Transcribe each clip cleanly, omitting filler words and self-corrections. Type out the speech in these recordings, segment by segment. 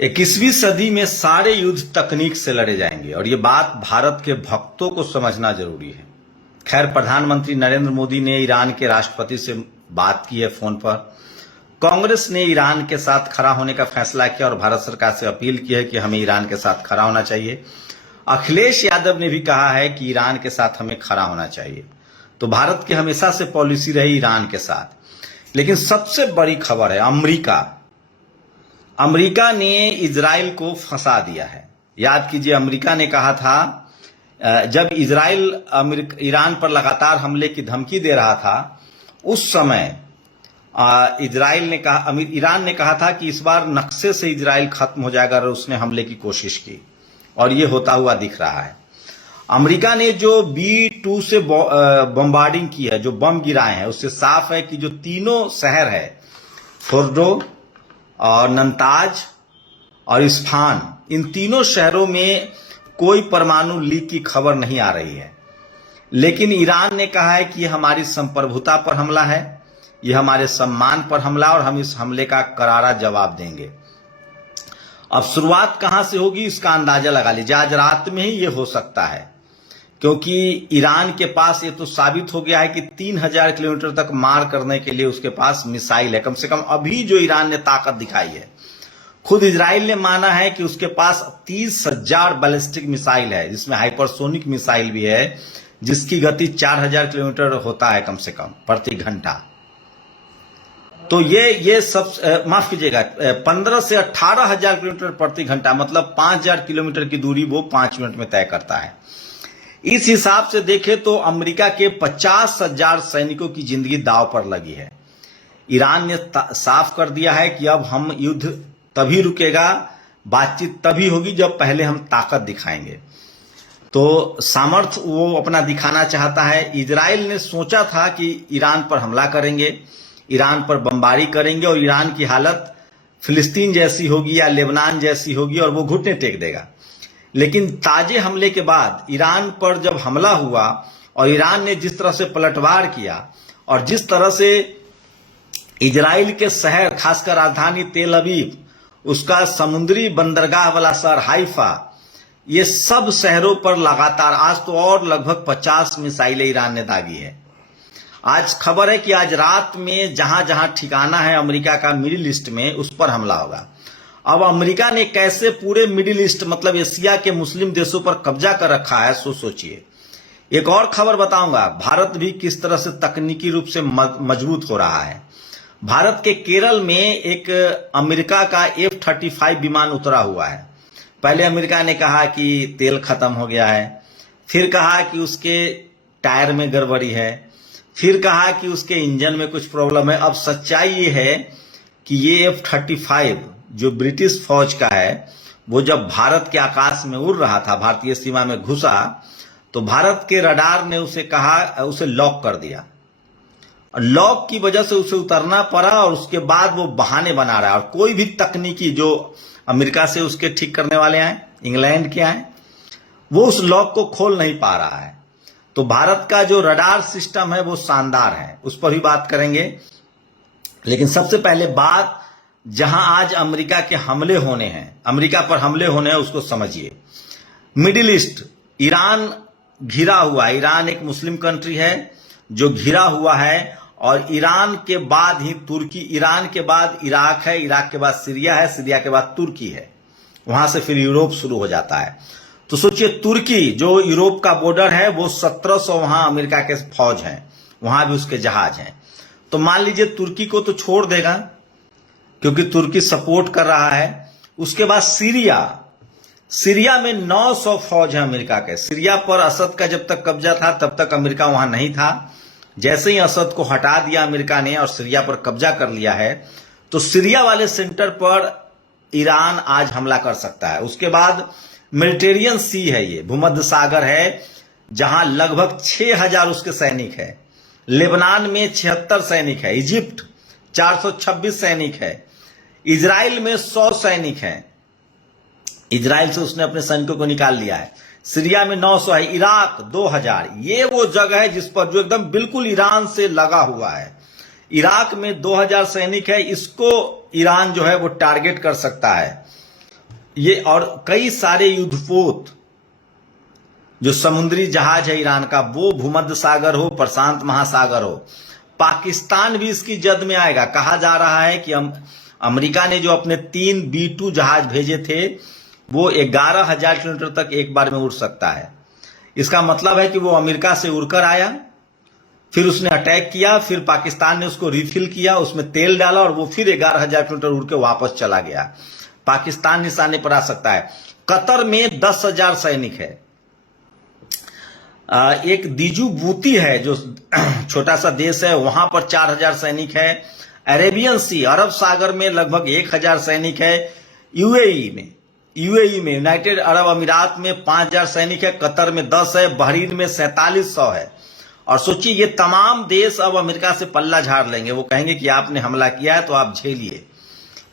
21वीं सदी में सारे युद्ध तकनीक से लड़े जाएंगे और ये बात भारत के भक्तों को समझना जरूरी है। खैर, प्रधानमंत्री नरेंद्र मोदी ने ईरान के राष्ट्रपति से बात की है फोन पर। कांग्रेस ने ईरान के साथ खड़ा होने का फैसला किया और भारत सरकार से अपील की है कि हमें ईरान के साथ खड़ा होना चाहिए। अखिलेश यादव ने भी कहा है कि ईरान के साथ हमें खड़ा होना चाहिए। तो भारत की हमेशा से पॉलिसी रही ईरान के साथ। लेकिन सबसे बड़ी खबर है अमेरिका ने इजराइल को फंसा दिया है। याद कीजिए, अमेरिका ने कहा था जब इजराइल ईरान पर लगातार हमले की धमकी दे रहा था, उस समय ईरान ने कहा था कि इस बार नक्शे से इजराइल खत्म हो जाएगा और उसने हमले की कोशिश की और ये होता हुआ दिख रहा है। अमेरिका ने जो B-2 से बम्बार्डिंग की है, जो बम गिराए हैं, उससे साफ है कि जो तीनों शहर है, फोर्डो और नंताज और इस्फहान, इन तीनों शहरों में कोई परमाणु लीक की खबर नहीं आ रही है। लेकिन ईरान ने कहा है कि यह हमारी संप्रभुता पर हमला है, यह हमारे सम्मान पर हमला और हम इस हमले का करारा जवाब देंगे। अब शुरुआत कहां से होगी इसका अंदाजा लगा लीजिए। आज रात में ही यह हो सकता है, क्योंकि ईरान के पास ये तो साबित हो गया है कि 3000 किलोमीटर तक मार करने के लिए उसके पास मिसाइल है। कम से कम अभी जो ईरान ने ताकत दिखाई है, खुद इजराइल ने माना है कि उसके पास 30,000 बैलिस्टिक मिसाइल है, जिसमें हाइपरसोनिक मिसाइल भी है, जिसकी गति 4000 किलोमीटर होता है कम से कम प्रति घंटा। तो ये सब माफ कीजिएगा, 15 से 18,000 किलोमीटर प्रति घंटा, मतलब 5000 किलोमीटर की दूरी वो 5 मिनट में तय करता है। इस हिसाब से देखें तो अमेरिका के 50,000 सैनिकों की जिंदगी दांव पर लगी है। ईरान ने साफ कर दिया है कि अब हम युद्ध तभी रुकेगा, बातचीत तभी होगी जब पहले हम ताकत दिखाएंगे। तो सामर्थ्य वो अपना दिखाना चाहता है। इजराइल ने सोचा था कि ईरान पर हमला करेंगे, ईरान पर बमबारी करेंगे और ईरान की हालत फिलिस्तीन जैसी होगी या लेबनान जैसी होगी और वो घुटने टेक देगा। लेकिन ताजे हमले के बाद ईरान पर जब हमला हुआ और ईरान ने जिस तरह से पलटवार किया और जिस तरह से इजराइल के शहर, खासकर राजधानी तेल अवीव, उसका समुद्री बंदरगाह वाला शहर हाइफा, ये सब शहरों पर लगातार आज तो और लगभग 50 मिसाइलें ईरान ने दागी है। आज खबर है कि आज रात में जहां जहां ठिकाना है अमेरिका का मिडिल ईस्ट में, उस पर हमला होगा। अब अमेरिका ने कैसे पूरे मिडिल ईस्ट, मतलब एशिया के मुस्लिम देशों पर कब्जा कर रखा है, सोचिए। एक और खबर बताऊंगा, भारत भी किस तरह से तकनीकी रूप से मजबूत हो रहा है। भारत के केरल में एक अमेरिका का F-35 विमान उतरा हुआ है। पहले अमेरिका ने कहा कि तेल खत्म हो गया है, फिर कहा कि उसके टायर में गड़बड़ी है, फिर कहा कि उसके इंजन में कुछ प्रॉब्लम है। अब सच्चाई ये है कि ये F-35 जो ब्रिटिश फौज का है, वो जब भारत के आकाश में उड़ रहा था, भारतीय सीमा में घुसा, तो भारत के रडार ने उसे लॉक कर दिया। लॉक की वजह से उसे उतरना पड़ा और उसके बाद वो बहाने बना रहा है। और कोई भी तकनीकी जो अमेरिका से उसके ठीक करने वाले आए, इंग्लैंड के आए, वो उस लॉक को खोल नहीं पा रहा है। तो भारत का जो रडार सिस्टम है वो शानदार है, उस पर भी बात करेंगे। लेकिन सबसे पहले बात, जहां आज अमेरिका के हमले होने हैं, अमेरिका पर हमले होने हैं, उसको समझिए। मिडिल ईस्ट, ईरान घिरा हुआ है। ईरान एक मुस्लिम कंट्री है जो घिरा हुआ है और ईरान के बाद ही तुर्की, ईरान के बाद इराक है, इराक के बाद सीरिया है, सीरिया के बाद तुर्की है, वहां से फिर यूरोप शुरू हो जाता है। तो सोचिए, तुर्की जो यूरोप का बॉर्डर है, वो 1700 वहां अमेरिका के फौज हैं, वहां भी उसके जहाज हैं। तो मान लीजिए तुर्की को तो छोड़ देगा क्योंकि तुर्की सपोर्ट कर रहा है। उसके बाद सीरिया में 900 फौज है अमेरिका के। सीरिया पर असद का जब तक कब्जा था तब तक अमेरिका वहां नहीं था। जैसे ही असद को हटा दिया अमेरिका ने और सीरिया पर कब्जा कर लिया है, तो सीरिया वाले सेंटर पर ईरान आज हमला कर सकता है। उसके बाद मेडिटेरियन सी है, ये भूमध्य सागर है, जहां लगभग 6000 उसके सैनिक है। लेबनान में 76 सैनिक है, इजिप्ट 426 सैनिक है, इजराइल में 100 सैनिक हैं। इजराइल से उसने अपने सैनिकों को निकाल लिया है। सीरिया में 900 है, इराक 2000। ये वो जगह है जिस पर जो एकदम बिल्कुल ईरान से लगा हुआ है। इराक में 2000 सैनिक है, इसको ईरान जो है वो टारगेट कर सकता है। ये और कई सारे युद्धपोत, जो समुद्री जहाज है ईरान का, वो भूमध्य सागर हो, प्रशांत महासागर हो, पाकिस्तान भी इसकी जद में आएगा। कहा जा रहा है कि अमेरिका ने जो अपने 3 B-2 जहाज भेजे थे वो 11,000 किलोमीटर तक एक बार में उड़ सकता है। इसका मतलब है कि वो अमेरिका से उड़कर आया, फिर उसने अटैक किया, फिर पाकिस्तान ने उसको रिफिल किया, उसमें तेल डाला और वो फिर 11,000 किलोमीटर उड़ के वापस चला गया। पाकिस्तान निशाने पर आ सकता है। कतर में 10,000 सैनिक है। एक दिजुबूती है जो छोटा सा देश है, वहां पर 4,000 सैनिक है। अरेबियन सी, अरब सागर में लगभग 1,000 सैनिक है। यूएई में यूनाइटेड अरब अमीरात में 5,000 सैनिक है। कतर में 10 है। बहरीन में 4700 है। और सोचिए ये तमाम देश अब अमेरिका से पल्ला झाड़ लेंगे। वो कहेंगे कि आपने हमला किया है तो आप झेलिए।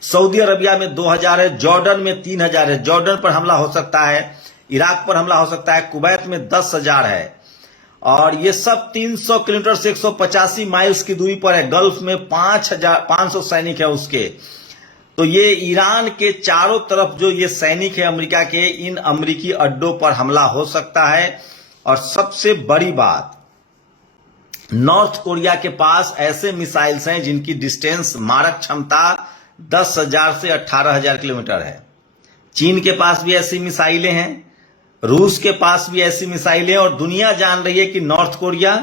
सऊदी अरबिया में 2,000 है। जॉर्डन में 3,000 है। जॉर्डन पर हमला हो सकता है, इराक पर हमला हो सकता है। कुवैत में 10,000 है। और ये सब 300 किलोमीटर से 185 माइल्स की दूरी पर है। गल्फ में 500 सैनिक है उसके। तो ये ईरान के चारों तरफ जो ये सैनिक है अमेरिका के, इन अमेरिकी अड्डों पर हमला हो सकता है। और सबसे बड़ी बात, नॉर्थ कोरिया के पास ऐसे मिसाइल्स हैं जिनकी डिस्टेंस, मारक क्षमता 10,000 से 18,000 किलोमीटर है। चीन के पास भी ऐसी मिसाइलें हैं, रूस के पास भी ऐसी मिसाइलें, और दुनिया जान रही है कि नॉर्थ कोरिया,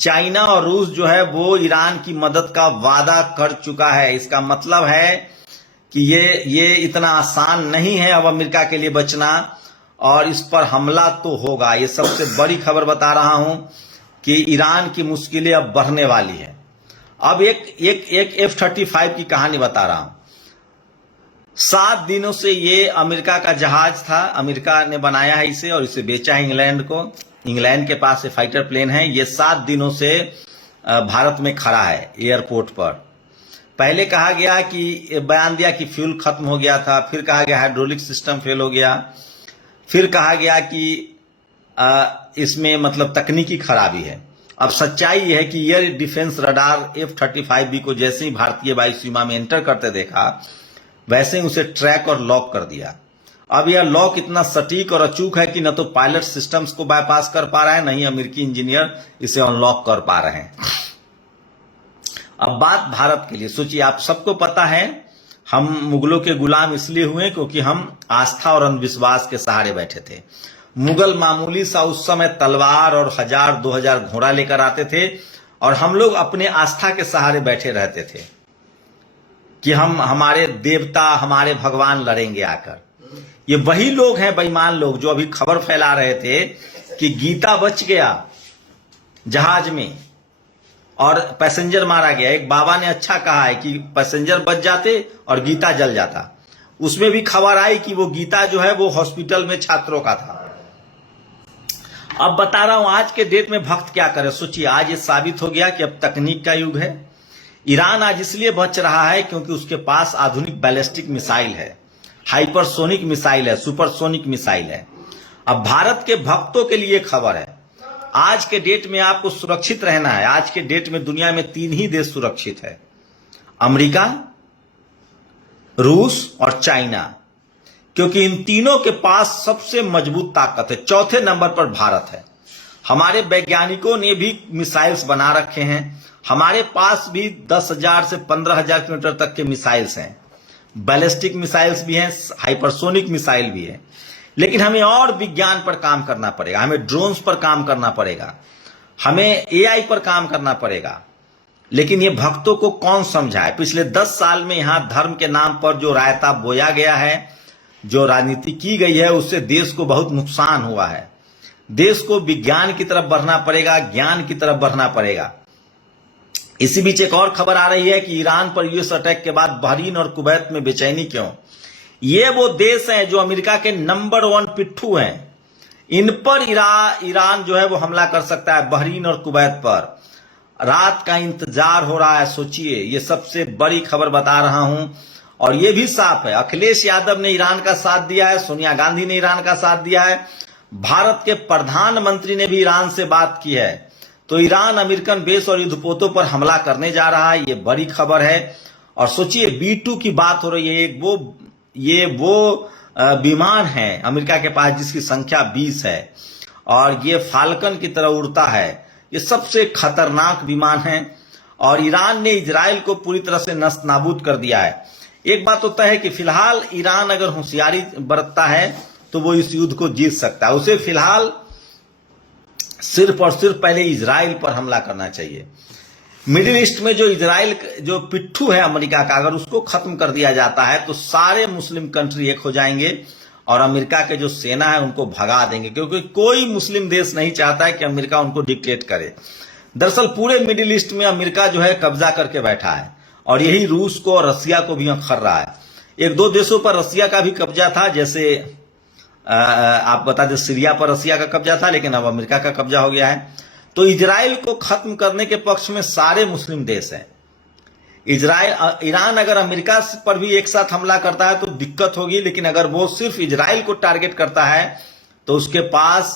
चाइना और रूस जो है वो ईरान की मदद का वादा कर चुका है। इसका मतलब है कि ये इतना आसान नहीं है अब अमेरिका के लिए बचना, और इस पर हमला तो होगा। ये सबसे बड़ी खबर बता रहा हूं कि ईरान की मुश्किलें अब बढ़ने वाली है। अब एक F-35 की कहानी बता रहा हूं। 7 दिनों से ये अमेरिका का जहाज था, अमेरिका ने बनाया है इसे और इसे बेचा है इंग्लैंड को। इंग्लैंड के पास ये फाइटर प्लेन है। ये 7 दिनों से भारत में खड़ा है एयरपोर्ट पर। पहले कहा गया कि, बयान दिया कि फ्यूल खत्म हो गया था, फिर कहा गया हाइड्रोलिक सिस्टम फेल हो गया, फिर कहा गया कि इसमें मतलब तकनीकी खराबी है। अब सच्चाई यह है कि एयर डिफेंस रडार F-35B को जैसे ही भारतीय वायु सीमा में एंटर करते देखा, वैसे ही उसे ट्रैक और लॉक कर दिया। अब यह लॉक इतना सटीक और अचूक है कि न तो पायलट सिस्टम्स को बाईपास कर पा रहा है, न ही अमेरिकी इंजीनियर इसे अनलॉक कर पा रहे हैं। अब बात भारत के लिए, सोचिए आप सबको पता है हम मुगलों के गुलाम इसलिए हुए क्योंकि हम आस्था और अंधविश्वास के सहारे बैठे थे। मुगल मामूली सा उस समय तलवार और 1,000-2,000 घोड़ा लेकर आते थे और हम लोग अपने आस्था के सहारे बैठे रहते थे कि हमारे देवता, हमारे भगवान लड़ेंगे आकर। ये वही लोग हैं बेईमान लोग जो अभी खबर फैला रहे थे कि गीता बच गया जहाज में और पैसेंजर मारा गया। एक बाबा ने अच्छा कहा है कि पैसेंजर बच जाते और गीता जल जाता। उसमें भी खबर आई कि वो गीता जो है वो हॉस्पिटल में छात्रों का था। अब बता रहा हूं आज के डेट में भक्त क्या करे। सोचिए आज ये साबित हो गया कि अब तकनीक का युग है। ईरान आज इसलिए बच रहा है क्योंकि उसके पास आधुनिक बैलिस्टिक मिसाइल है, हाइपरसोनिक मिसाइल है, सुपरसोनिक मिसाइल है। अब भारत के भक्तों के लिए खबर है, आज के डेट में आपको सुरक्षित रहना है। आज के डेट में दुनिया में 3 ही देश सुरक्षित है, अमेरिका, रूस और चाइना, क्योंकि इन तीनों के पास सबसे मजबूत ताकत है। चौथे नंबर पर भारत है। हमारे वैज्ञानिकों ने भी मिसाइल्स बना रखे हैं। हमारे पास भी 10,000 से 15,000 किलोमीटर तक के मिसाइल्स हैं, बैलिस्टिक मिसाइल्स भी हैं, हाइपरसोनिक मिसाइल भी है। लेकिन हमें और विज्ञान पर काम करना पड़ेगा, हमें ड्रोन्स पर काम करना पड़ेगा, हमें AI पर काम करना पड़ेगा। लेकिन ये भक्तों को कौन समझाए। पिछले 10 साल में यहां धर्म के नाम पर जो रायता बोया गया है, जो राजनीति की गई है, उससे देश को बहुत नुकसान हुआ है। देश को विज्ञान की तरफ बढ़ना पड़ेगा, ज्ञान की तरफ बढ़ना पड़ेगा। इसी बीच एक और खबर आ रही है कि ईरान पर यूएस अटैक के बाद बहरीन और कुवैत में बेचैनी क्यों। ये वो देश हैं जो अमेरिका के नंबर 1 पिट्ठू हैं। इन पर ईरान जो है वो हमला कर सकता है, बहरीन और कुवैत पर। रात का इंतजार हो रहा है। सोचिए, ये सबसे बड़ी खबर बता रहा हूं। और ये भी साफ है, अखिलेश यादव ने ईरान का साथ दिया है, सोनिया गांधी ने ईरान का साथ दिया है, भारत के प्रधानमंत्री ने भी ईरान से बात की है। तो ईरान अमेरिकन बेस और युद्धपोतों पर हमला करने जा रहा है, ये बड़ी खबर है। और सोचिए B-2 की बात हो रही है, ये वो विमान है अमेरिका के पास जिसकी संख्या 20 है और ये फाल्कन की तरह उड़ता है। ये सबसे खतरनाक विमान है और ईरान ने इजराइल को पूरी तरह से नष्ट नाबूद कर दिया है। एक बात तो तय है कि फिलहाल ईरान अगर होशियारी बरतता है तो वो इस युद्ध को जीत सकता है। उसे फिलहाल सिर्फ और सिर्फ पहले इजराइल पर हमला करना चाहिए। मिडिल ईस्ट में जो इजराइल जो पिट्ठू है अमेरिका का, अगर उसको खत्म कर दिया जाता है तो सारे मुस्लिम कंट्री एक हो जाएंगे और अमेरिका के जो सेना है उनको भगा देंगे, क्योंकि कोई मुस्लिम देश नहीं चाहता है कि अमेरिका उनको डिक्टेट करे। दरअसल पूरे मिडिल ईस्ट में अमेरिका जो है कब्जा करके बैठा है और यही रूस को और रसिया को भी अखर रहा है। एक दो देशों पर रसिया का भी कब्जा था, जैसे आप बता दें सीरिया पर रसिया का कब्जा था, लेकिन अब अमेरिका का कब्जा हो गया है। तो इजराइल को खत्म करने के पक्ष में सारे मुस्लिम देश हैं। ईरान अगर अमेरिका पर भी एक साथ हमला करता है तो दिक्कत होगी, लेकिन अगर वो सिर्फ इजराइल को टारगेट करता है तो उसके पास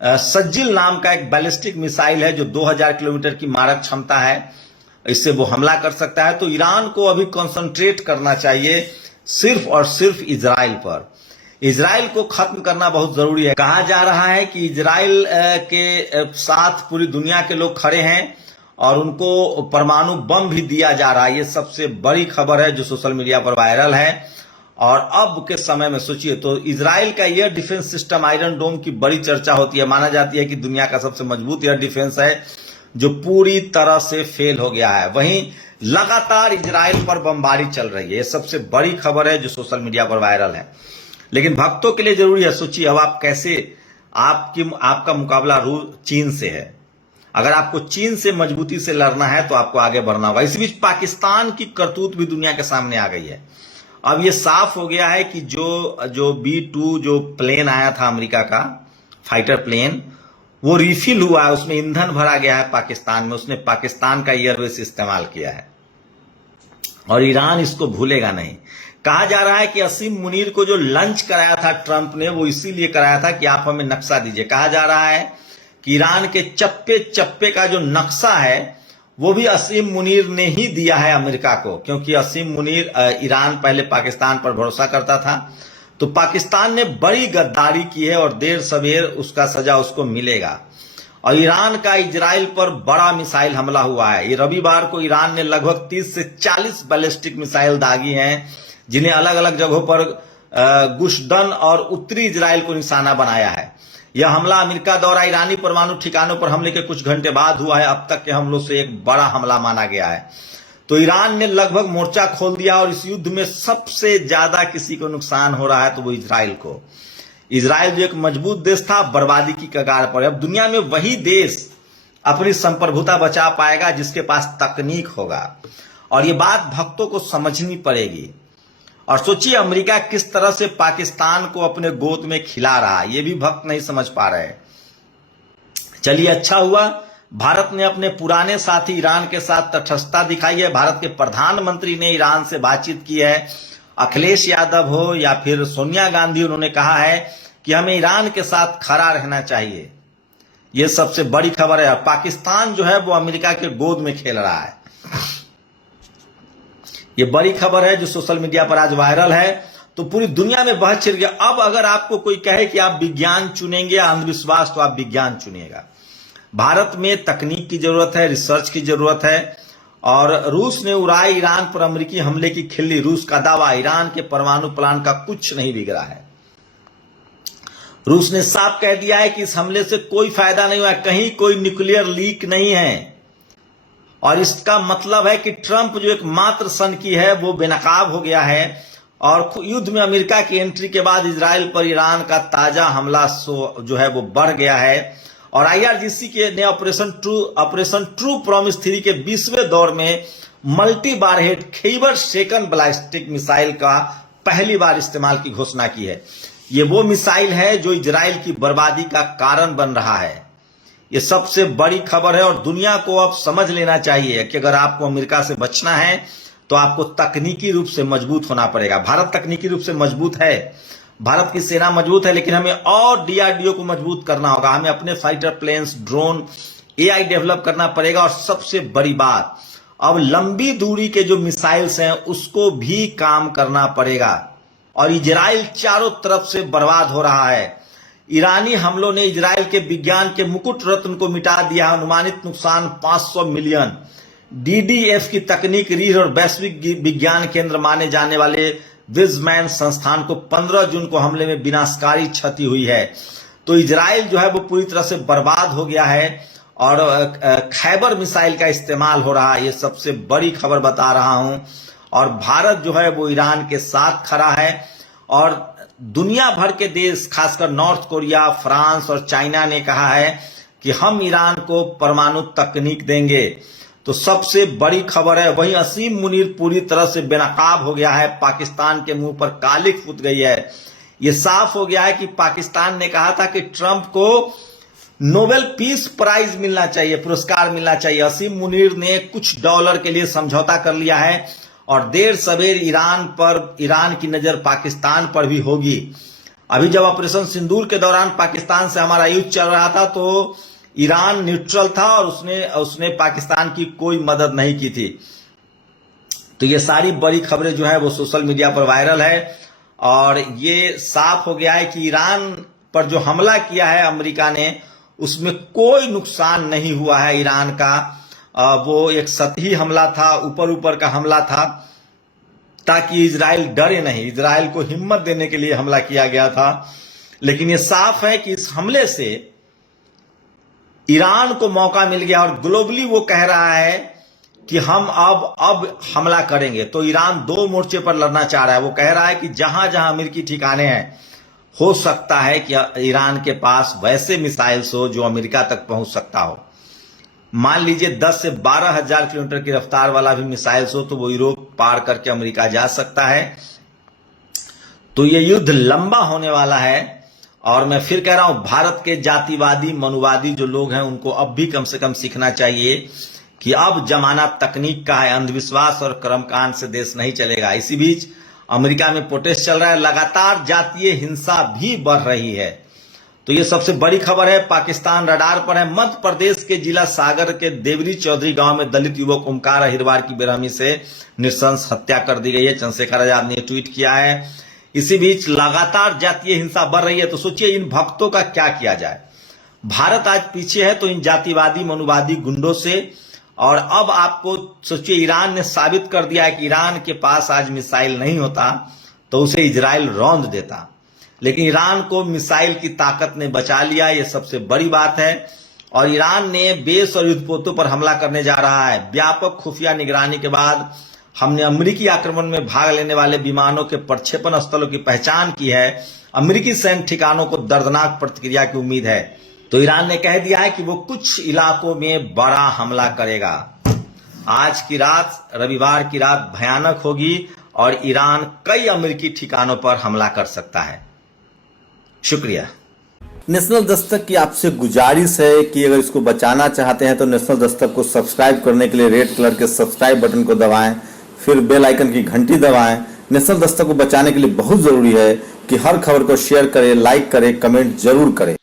सज्जिल नाम का एक बैलिस्टिक मिसाइल है जो 2000 किलोमीटर की मारक क्षमता है, इससे वो हमला कर सकता है। तो ईरान को अभी कंसंट्रेट करना चाहिए सिर्फ और सिर्फ इजराइल पर। इजराइल को खत्म करना बहुत जरूरी है। कहा जा रहा है कि इजराइल के साथ पूरी दुनिया के लोग खड़े हैं और उनको परमाणु बम भी दिया जा रहा है। ये सबसे बड़ी खबर है जो सोशल मीडिया पर वायरल है। और अब के समय में सोचिए तो इजराइल का एयर डिफेंस सिस्टम आयरन डोम की बड़ी चर्चा होती है। माना जाती है कि दुनिया का सबसे मजबूत एयर डिफेंस है जो पूरी तरह से फेल हो गया है। वहीं लगातार इजराइल पर बमबारी चल रही है। ये सबसे बड़ी खबर है जो सोशल मीडिया पर वायरल है, लेकिन भक्तों के लिए जरूरी है। सोचिए अब आप कैसे आपका मुकाबला चीन से है। अगर आपको चीन से मजबूती से लड़ना है तो आपको आगे बढ़ना होगा। इसी बीच पाकिस्तान की करतूत भी दुनिया के सामने आ गई है। अब ये साफ हो गया है कि जो B-2 जो प्लेन आया था अमेरिका का फाइटर प्लेन, वो रिफिल हुआ है, उसमें ईंधन भरा गया है पाकिस्तान में। उसने पाकिस्तान का एयरवेज इस्तेमाल किया है और ईरान इसको भूलेगा नहीं। कहा जा रहा है कि असीम मुनीर को जो लंच कराया था ट्रंप ने, वो इसीलिए कराया था कि आप हमें नक्शा दीजिए। कहा जा रहा है कि ईरान के चप्पे चप्पे का जो नक्शा है वो भी असीम मुनीर ने ही दिया है अमेरिका को, क्योंकि असीम मुनीर ईरान पहले पाकिस्तान पर भरोसा करता था। तो पाकिस्तान ने बड़ी गद्दारी की है और देर सवेर उसका सजा उसको मिलेगा। और ईरान का इजराइल पर बड़ा मिसाइल हमला हुआ है। ये रविवार को ईरान ने लगभग 30 से 40 बैलिस्टिक मिसाइल दागी हैं, जिन्हें अलग अलग जगहों पर गुशदन और उत्तरी इजराइल को निशाना बनाया है। यह हमला अमेरिका द्वारा ईरानी परमाणु ठिकानों पर हमले के कुछ घंटे बाद हुआ है। अब तक के हमलों से एक बड़ा हमला माना गया है। तो ईरान ने लगभग मोर्चा खोल दिया और इस युद्ध में सबसे ज्यादा किसी को नुकसान हो रहा है तो वो इजराइल को। इजराइल जो एक मजबूत देश था बर्बादी की कगार पर। अब दुनिया में वही देश अपनी संप्रभुता बचा पाएगा जिसके पास तकनीक होगा। और ये बात भक्तों को समझनी पड़ेगी। और सोचिए अमेरिका किस तरह से पाकिस्तान को अपने गोद में खिला रहा है, ये भी भक्त नहीं समझ पा रहे। चलिए अच्छा हुआ भारत ने अपने पुराने साथी ईरान के साथ तटस्थता दिखाई है। भारत के प्रधानमंत्री ने ईरान से बातचीत की है। अखिलेश यादव हो या फिर सोनिया गांधी, उन्होंने कहा है कि हमें ईरान के साथ खड़ा रहना चाहिए। यह सबसे बड़ी खबर है। पाकिस्तान जो है वो अमेरिका के गोद में खेल रहा है। ये बड़ी खबर है जो सोशल मीडिया पर आज वायरल है। तो पूरी दुनिया में बहस छिड़ गया। अब अगर आपको कोई कहे कि आप विज्ञान चुनेंगे या अंधविश्वास, तो आप विज्ञान चुनिएगा। भारत में तकनीक की जरूरत है, रिसर्च की जरूरत है। और रूस ने उड़ाई ईरान पर अमेरिकी हमले की खिल्ली। रूस का दावा, ईरान के परमाणु प्लान का कुछ नहीं बिगड़ा है। रूस ने साफ कह दिया है कि इस हमले से कोई फायदा नहीं हुआ, कहीं कोई न्यूक्लियर लीक नहीं है। और इसका मतलब है कि ट्रंप जो एक मात्र सन की है वो बेनकाब हो गया है। और युद्ध में अमेरिका की एंट्री के बाद इजराइल पर ईरान का ताजा हमला जो है वो बढ़ गया है। और IRGC के ने ऑपरेशन ट्रू प्रॉमिस 3 के 20वें दौर में मल्टी बारहेड खैबर शेकन बैलिस्टिक मिसाइल का पहली बार इस्तेमाल की घोषणा की है। ये वो मिसाइल है जो इजराइल की बर्बादी का कारण बन रहा है। ये सबसे बड़ी खबर है और दुनिया को अब समझ लेना चाहिए कि अगर आपको अमेरिका से बचना है तो आपको तकनीकी रूप से मजबूत होना पड़ेगा। भारत तकनीकी रूप से मजबूत है, भारत की सेना मजबूत है, लेकिन हमें और DRDO को मजबूत करना होगा। हमें अपने fighter planes, drone, AI develop करना पड़ेगा। और सबसे बड़ी बात, अब लंबी दूरी के जो मिसाइल्स हैं उसको भी काम करना पड़ेगा। और इजराइल चारों तरफ से बर्बाद हो रहा है। ईरानी हमलों ने इजराइल के विज्ञान के मुकुट रत्न को मिटा दिया। अनुमानित नुकसान 500 मिलियन। DDF की तकनीक रीढ़ और वैश्विक विज्ञान केंद्र माने जाने वाले विज़मैन संस्थान को 15 जून को हमले में विनाशकारी क्षति हुई है। तो इजराइल जो है वो पूरी तरह से बर्बाद हो गया है और खैबर मिसाइल का इस्तेमाल हो रहा है। ये सबसे बड़ी खबर बता रहा हूं। और भारत जो है वो ईरान के साथ खड़ा है और दुनिया भर के देश खासकर नॉर्थ कोरिया, फ्रांस और चाइना ने कहा है कि हम ईरान को परमाणु तकनीक देंगे। तो सबसे बड़ी खबर है। वहीं असीम मुनीर पूरी तरह से बेनकाब हो गया है। पाकिस्तान के मुंह पर कालिख फूट गई है। यह साफ हो गया है कि पाकिस्तान ने कहा था कि ट्रंप को नोबेल पीस प्राइज मिलना चाहिए, पुरस्कार मिलना चाहिए। असीम मुनीर ने कुछ डॉलर के लिए समझौता कर लिया है और देर सवेर ईरान की नजर पाकिस्तान पर भी होगी। अभी जब ऑपरेशन सिंदूर के दौरान पाकिस्तान से हमारा युद्ध चल रहा था तो ईरान न्यूट्रल था और उसने पाकिस्तान की कोई मदद नहीं की थी। तो ये सारी बड़ी खबरें जो है वो सोशल मीडिया पर वायरल है और ये साफ हो गया है कि ईरान पर जो हमला किया है अमेरिका ने, उसमें कोई नुकसान नहीं हुआ है ईरान का। वो एक सतही हमला था, ऊपर का हमला था ताकि इजराइल डरे नहीं। इजराइल को हिम्मत देने के लिए हमला किया गया था। लेकिन ये साफ है कि इस हमले से ईरान को मौका मिल गया और ग्लोबली वो कह रहा है कि हम अब हमला करेंगे। तो ईरान 2 मोर्चे पर लड़ना चाह रहा है। वो कह रहा है कि जहां जहां अमेरिकी ठिकाने हैं, हो सकता है कि ईरान के पास वैसे मिसाइल्स हो जो अमेरिका तक पहुंच सकता हो। मान लीजिए 10 से 12 हजार किलोमीटर की रफ्तार वाला भी मिसाइल्स हो तो वो यूरोप पार करके अमेरिका जा सकता है। तो ये युद्ध लंबा होने वाला है और मैं फिर कह रहा हूं, भारत के जातिवादी मनुवादी जो लोग हैं उनको अब भी कम से कम सीखना चाहिए कि अब जमाना तकनीक का है। अंधविश्वास और कर्मकांड से देश नहीं चलेगा। इसी बीच अमेरिका में प्रोटेस्ट चल रहा है। लगातार जातीय हिंसा भी बढ़ रही है। तो ये सबसे बड़ी खबर है। पाकिस्तान रडार पर है। मध्य प्रदेश के जिला सागर के देवरी चौधरी गांव में दलित युवक ओमकार अहिरवार की बेरहमी से नृशंस हत्या कर दी गई है। चंद्रशेखर आजाद ने ट्वीट किया है। इसी बीच लगातार जातीय हिंसा बढ़ रही है। तो सोचिए इन भक्तों का क्या किया जाए। भारत आज पीछे है तो इन जातिवादी मनुवादी गुंडों से। और अब आपको सोचिए, ईरान ने साबित कर दिया है कि ईरान के पास आज मिसाइल नहीं होता तो उसे इजराइल रौंद देता। लेकिन ईरान को मिसाइल की ताकत ने बचा लिया। यह सबसे बड़ी बात है। और ईरान ने बेस और युद्धपोतों पर हमला करने जा रहा है। व्यापक खुफिया निगरानी के बाद हमने अमेरिकी आक्रमण में भाग लेने वाले विमानों के प्रक्षेपण स्थलों की पहचान की है। अमेरिकी सैन्य ठिकानों को दर्दनाक प्रतिक्रिया की उम्मीद है। तो ईरान ने कह दिया है कि वो कुछ इलाकों में बड़ा हमला करेगा। आज की रात, रविवार की रात भयानक होगी और ईरान कई अमेरिकी ठिकानों पर हमला कर सकता है। शुक्रिया। नेशनल दस्तक की आपसे गुजारिश है कि अगर इसको बचाना चाहते हैं तो नेशनल दस्तक को सब्सक्राइब करने के लिए रेड कलर के सब्सक्राइब बटन को दबाएं, फिर बेल आइकन की घंटी दबाएं। नेशनल दस्तक को बचाने के लिए बहुत जरूरी है कि हर खबर को शेयर करें, लाइक करें, कमेंट जरूर करें।